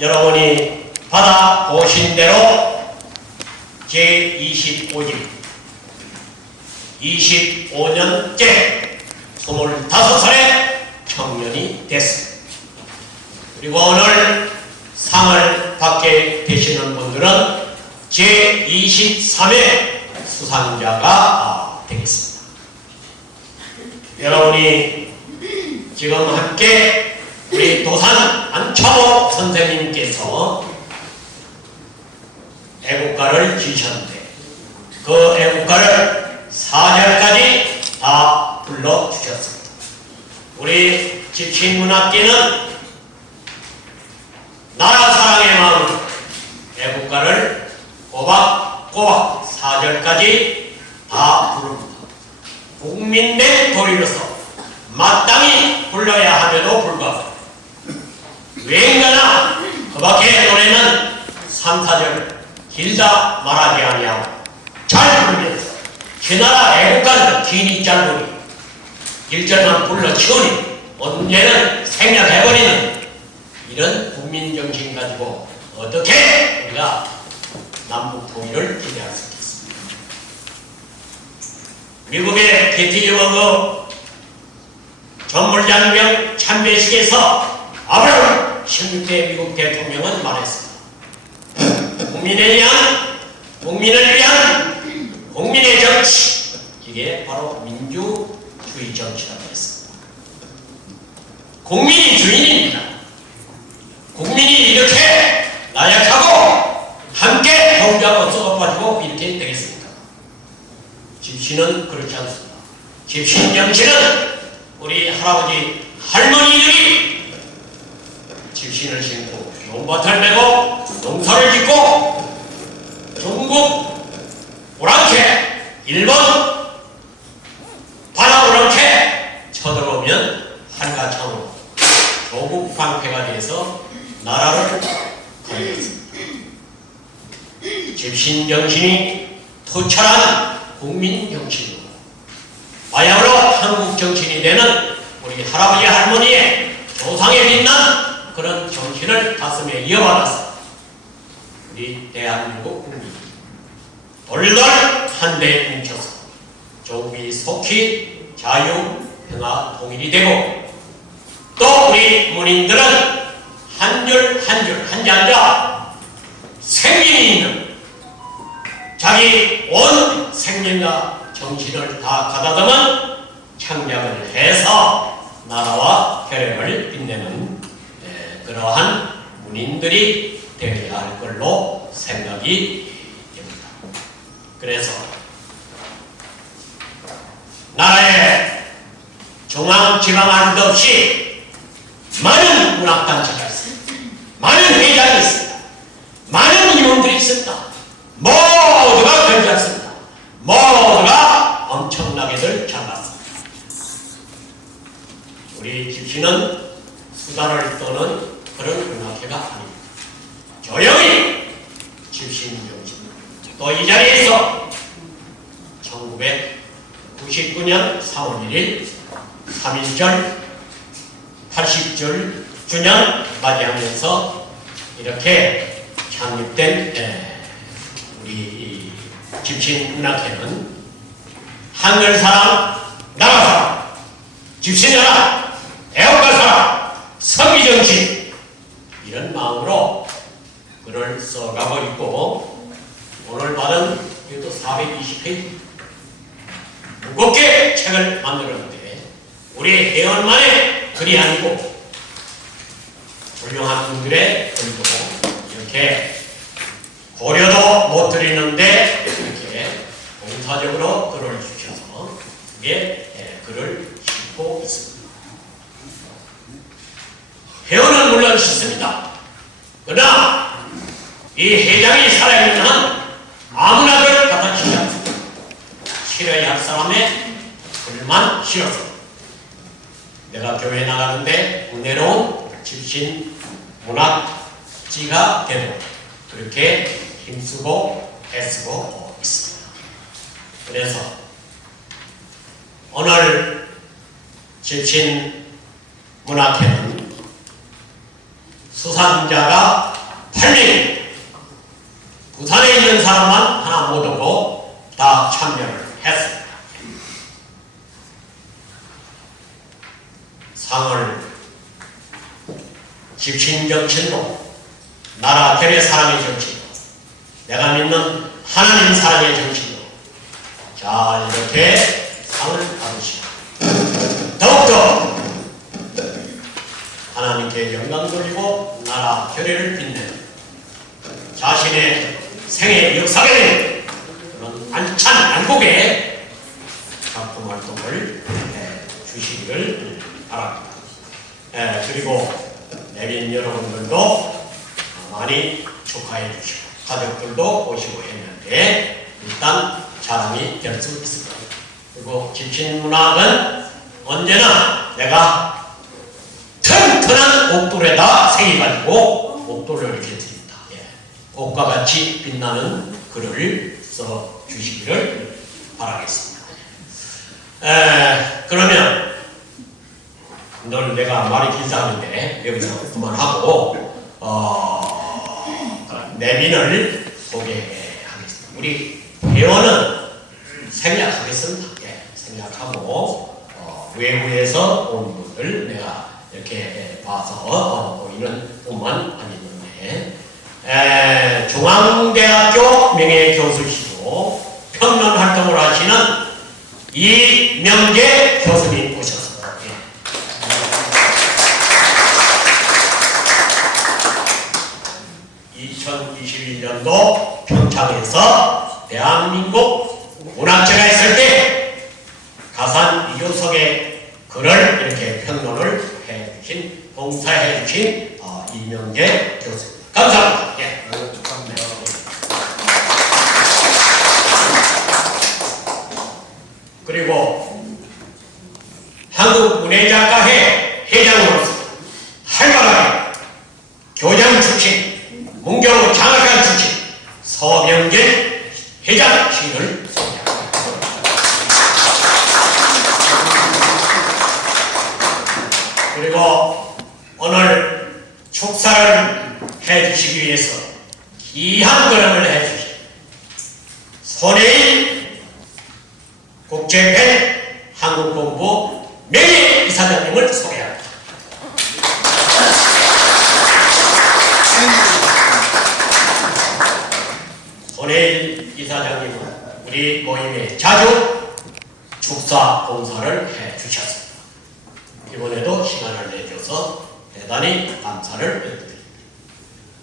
여러분이 받아보신 대로 제25집 25년째 25살의 청년이 됐습니다. 그리고 오늘 상을 받게 되시는 분들은 제23회 수상자가 되겠습니다. 여러분이 지금 함께 안철호 선생님께서 애국가를 지으셨는데 그 애국가를 4절까지 다 불러주셨습니다. 우리 집신문학계는 나라 사랑의 마음 애국가를 꼬박꼬박 4절까지 다 부릅니다. 국민된 도리로서 마땅히 불러야 함에도 불구하고 왠가나? 그 밖의 노래는 3, 4절. 길다 말하지 아니하고 잘 부르면서 그 나라 애국가는 길이 짧으니. 1절만 불러 치우니. 언제는 생략해버리는. 이런 국민정신 가지고 어떻게 우리가 남북 통일을 기대할 수 있겠습니까? 미국의 게티즈버그 전물장병 참배식에서 아브라함 16대 미국 대통령은 말했습니다. 국민을 위한, 국민을 위한 국민의 정치. 이게 바로 민주주의 정치라고 했습니다. 국민이 주인입니다. 국민이 이렇게 나약하고 함께 경주하고 썩어가지고 이렇게 되겠습니까? 집시는 그렇지 않습니다. 집신 정치는 우리 할아버지 할머니들이 집신을 신고 논밭을 메고 농사를 짓고 중국 오랑캐 일본 바다 오랑캐 쳐들어오면 한가창으로 조국 방패가 돼서 나라를 걸렸습니다. 집신 정신이 투철한 국민 정신으로 바야흐로 한국 정신이 되는 우리 할아버지 할머니의 조상에 빛난 그런 정신을 가슴에 이어받아서 우리 대한민국 국민. 돌돌 한데 뭉쳐서 조국이 속히 자유, 평화, 통일이 되고 또 우리 문인들은 한 줄 한 줄한 자자 생명이 있는 자기 온 생명과 정신을 다 가다듬은 창작을 해서 나라와 혈연을 빛내는 에, 그러한 문인들이 되어야 할 걸로 생각이 됩니다. 그래서 나라에 중앙 지방 할것 없이 많은 문학단체가 있습니다. 많은 회장이 있습니다. 많은 임원들이 있습니다. 모두가 괜찮습니다. 모두가 엄청나게들 잘났습니다. 우리 집시는 수다를 떠는 그런 문학회가 아닙니다. 조용히 집신 정신. 또이 자리에서 1999년 3월 1일 3.1절 80절 주년 맞이하면서 이렇게 창립된 에, 우리 이 집신문학회는 한글 사람, 나라 사람, 집신 사람, 애국가 사람, 성의정신 이런 마음으로 글을 써가고 있고 오늘 받은 이것도 420페이지 무겁게 책을 만들었는데 우리 회원만의 글이 아니고 훌륭한 분들의 글도 이렇게 고려도 못 드리는데 이렇게 봉사적으로 글을 주셔서 그게 예, 글을 싣고 있습니다. 회원은 물론 싫습니다. 그러나 이 회장이 살아있는 한 아무나 글 갖다 주지 않습니다. 싫어야 할 사람의 글만 싫어서 내가 교회 나가는데 은혜로운 집신 문학지가 되도록 그렇게 힘쓰고 애쓰고 있습니다. 그래서 오늘 집신 문학회는 수산자가 8명 부산에 있는 사람만 하나 못 오고 다 참여를 했습니다. 상을 집신 정신으로 나라 결의 사랑의 정신으로 내가 믿는 하나님 사랑의 정신으로 자 이렇게 상을 받으시고 더욱더 하나님께 영광 돌리고 나라 결의를 빛내는 자신의 생애 역사에 그런 안찬 안국의 작품 활동을 해 주시기를 바랍니다. 예, 그리고 내빈 여러분들도 많이 축하해 주시고 가족들도 오시고 했는데 일단 자랑이 될 수 있을 겁니다. 그리고 집신문학은 언제나 내가 튼튼한 옥돌에다 새겨가지고 옥돌을 이렇게 옥과 같이 빛나는 글을 써 주시기를 바라겠습니다. 에, 그러면 늘 내가 말이 길다는데 여기서 그만하고 어, 내빈을 소개하겠습니다. 우리 회원은 생략하겠습니다. 예, 생략하고 어, 외부에서 온 분들 내가 이렇게 봐서 어, 보이는 뿐만 아니는데 에, 중앙대학교 명예교수시고 평론 활동을 하시는 이명재 교수님 오셨습니다. 예. 2021년도 평창에서 대한민국 문학제가 있을 때 가산 이교석의 글을 이렇게 평론을 해주신 봉사해주신 어, 이명재 교수입니다. 감사합니다. 예. 그리고 한국문예작가회 회장으로서 활발하게 교장 출신, 문경 장학관 출신 서병재 회장 신을 소개합니다. 그리고 오늘 축사를 해주시기 위해서 귀한 걸음을 해주신 손해일 국제팬 한국본부 명예 이사장님을 소개합니다. 손해일 이사장님은 우리 모임에 자주 축사 봉사를 해 주셨습니다. 이번에도 시간을 내줘서 대단히 감사를 드립니다.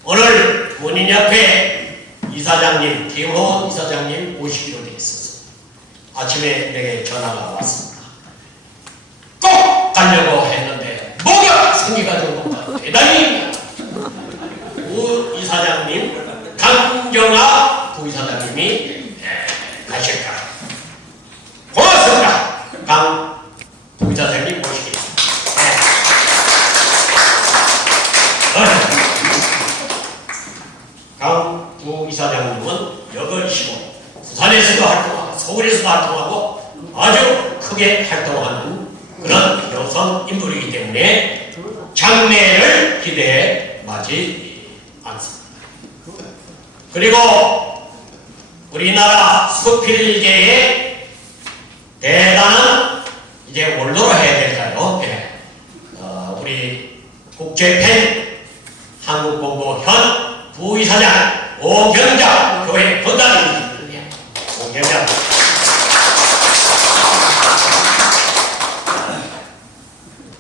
오늘 문인협회 이사장님, 김호원 이사장님 오시기로 되어 있었습니다. 아침에 내게 전화가 왔습니다. 꼭 가려고 했는데 뭐가 생기가지고 뭔가 대단히 우 이사장님, 강경아 부이사장님이 에, 가실까. 고맙습니다. 강 부이사장님 모시겠습니다. 강 부이사장님은 여건이시고 부산에서도 활동하고 서울에서도 활동하고 아주 크게 활동하는 그런 여성 인물이기 때문에 장래를 기대해 마지 않습니다. 그리고 우리나라 수필계의 대단한 이제 원로로 해야 될까요? 예. 어, 우리 국제팬 한국본부 현 부이사장 오경자 교회 건달입니다. 예. 오경자.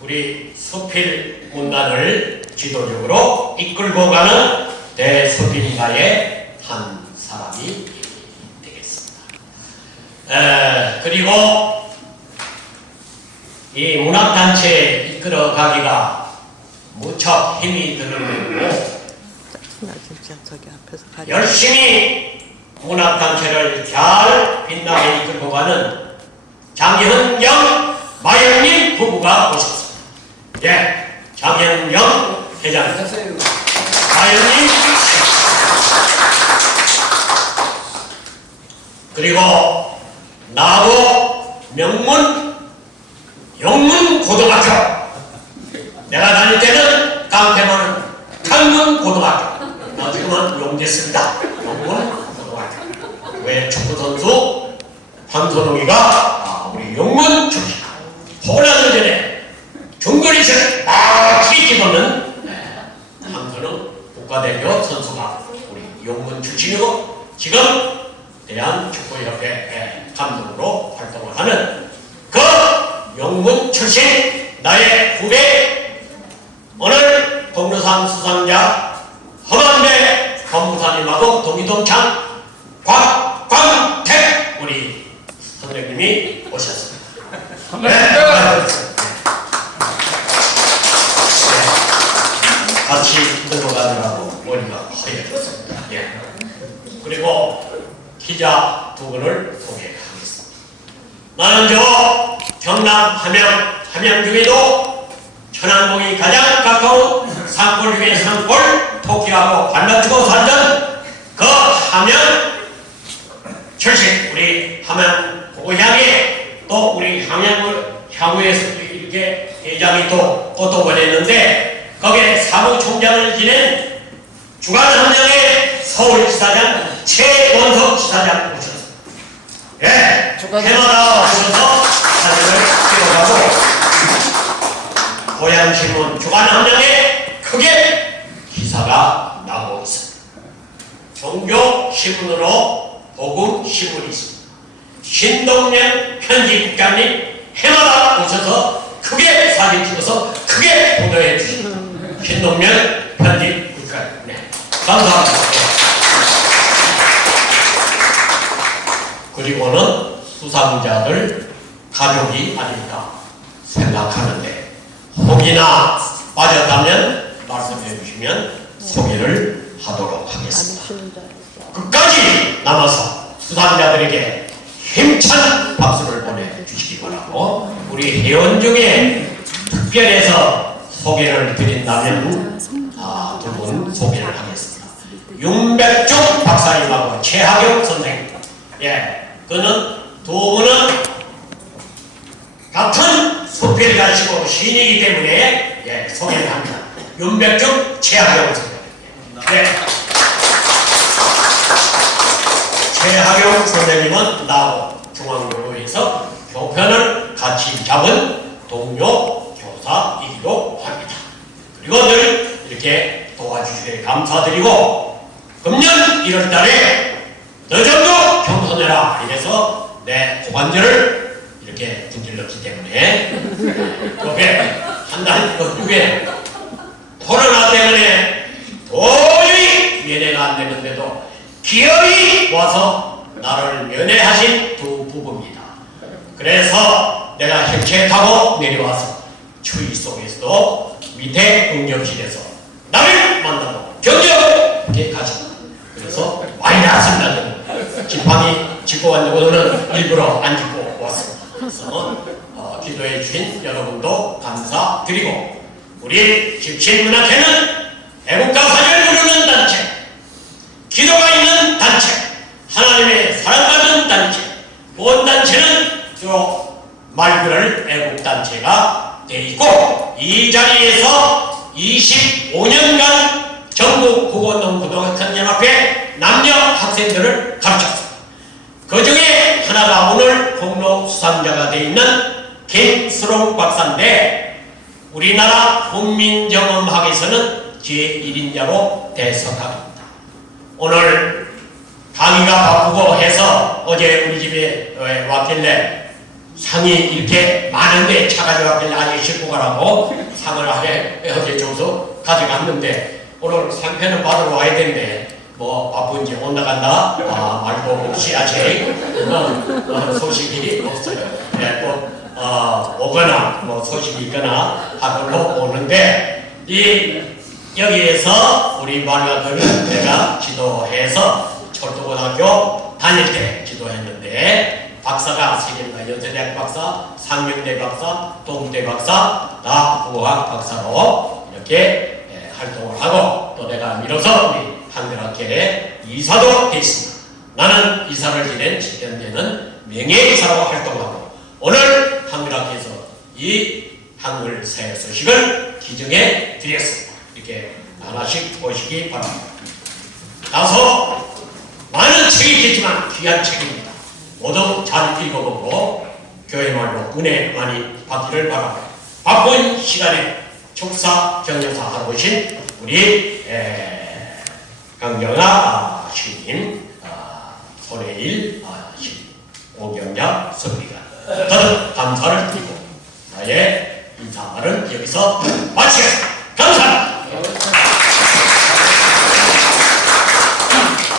우리 수필 문단을 지도적으로 이끌고 가는 대수필가의 한 사람이 되겠습니다. 에, 그리고 이 문학단체 이끌어가기가 무척 힘이 드는 거고. 열심히 문학단체를 잘 빛나게 이끌고 가는 장현영 마영님 부부가 오셨습니다. 예, 장현영 회장님. 마영님 그리고 나도 명문 영문 고등학교 내가 다닐 때는 깡패만은 영문 고등학교. 어, 지금은 용됐습니다. 영문 고등학교. 왜 축구 선수 황선홍이가 아, 우리 영문 출신. 호라는 전에 중거리에서 막히 찍어는 황선홍 국가대표 선수가 우리 용문 출신이고 지금 대한축구협회 예, 감독으로 활동을 하는 그 용문 출신 나의 후배 오늘 동료상 수상자 허만대 법무사님하고 동기동창 곽광택 우리 선생님이 오셨습니다. 네. 네, 같이 들어가느라고 머리가 허해졌습니다. 예. 그리고 기자 두 분을. 나는 저 경남 함양, 함양 중에도 천안봉이 가장 가까운 산골 중에 산골 토끼하고 반납주고 살던 그 함양 출신 우리 함양 고향에 또 우리 함양을 향후에서 이렇게 회장이 또 또또 보냈는데 거기에 사무총장을 지낸 주간 함양의 서울지사장 최원석 지사장 오셨습니다. 예, 해마다 오셔서 사진을 찍어가고 고향신문 주간함양에 크게 기사가 나오고 있습니다. 종교 신문으로 복음 신문이 있습니다. 신동년 편집국장님 해마다 오셔서 크게 사진 찍어서 크게 보도해 주십니다. 신동면 편집국장님 네. 감사합니다. 그리고는 수상자들 가족이 아닐까 생각하는데 혹이나 빠졌다면 말씀해 주시면 소개를 하도록 하겠습니다. 끝까지 남아서 수상자들에게 힘찬 박수를 보내주시기 바라고 우리 회원 중에 특별해서 소개를 드린다면 아, 두분 소개를 하겠습니다. 윤백중 박사님하고 최하경 선생님 예, 그는 두 분은 같은 수필 가시고 시인이기 때문에 예, 소개를 합니다. 윤백중 최하경 선생님 네. 최하경 선생님은 나하고 중앙교회에서 교편을 같이 잡은 동료 교사이기도 합니다. 그리고 늘 이렇게 도와주시에 감사드리고 금년 1월달에 너 정도 겸손해라 이래서 내 고관절을 이렇게 분질렀기 때문에 그게 한달 후에 코로나 때문에 도저히 면회가 안 되는데도 기업이 와서 나를 면회하신 두 부부입니다. 그래서 내가 헬체 타고 내려와서 추위 속에서도 밑에 응접실에서 나를 만나고 경력 이렇게 가지고 그래서 많이 나왔습니다. 지팡이 짚고 왔는고는 일부러 안 짚고 왔습니다. 그래서 어, 기도해 주신 여러분도 감사드리고 우리 집신문학회는 애국가 사를 부르는 단체 기도가 있는 단체, 하나님의 사랑받는 단체, 본 단체는 주로 말 그럴 애국단체가 돼 있고 이 자리에서 25년간 전국 국어농고등학생 연합회 남녀 학생들을 가르쳤습니다. 그 중에 하나가 오늘 공로 수상자가 돼 있는 김수롱 박사인데 우리나라 국민정음학에서는 제1인자로 대석합니다. 오늘 강의가 바쁘고 해서 어제 우리 집에 어, 왔길래 상이 이렇게 많은데 차 가져갔길래 아니 싣고 가라고 상을 하게 어제 줘서 가져갔는데 오늘 상패는 받으러 와야 되는데 뭐 바쁜지 못 나간다 아, 말도 없이 아직 어, 어, 소식이 없어요. 네, 뭐 어, 오거나 뭐 소식이 있거나 하걸로 오는데 이 여기에서 우리 말가들을 내가 지도해서 철도고등학교 다닐 때 지도했는데 박사가 세계가 연세대학 박사, 상명대 박사, 동대 박사, 나 부학 박사로 이렇게 예, 활동을 하고 또 내가 밀어서 한글학회에 이사도 됐습니다. 나는 이사를 지낸 10년 되는 명예이사로 활동하고 오늘 한글학회에서 이 한글 새 소식을 기증해 드렸습니다. 이렇게 하나씩 보시기 바랍니다. 나서 많은 책이 있겠지만 귀한 책입니다. 모두 잘 읽어보고 교회 말로 은혜 많이 받기를 바랍니다. 바쁜 시간에 축사 정여사 하고 오신 우리 에, 강경아 시인, 아, 시인, 오경자 선비가 감사를 드리고 나의 인사말은 여기서 마치겠습니다.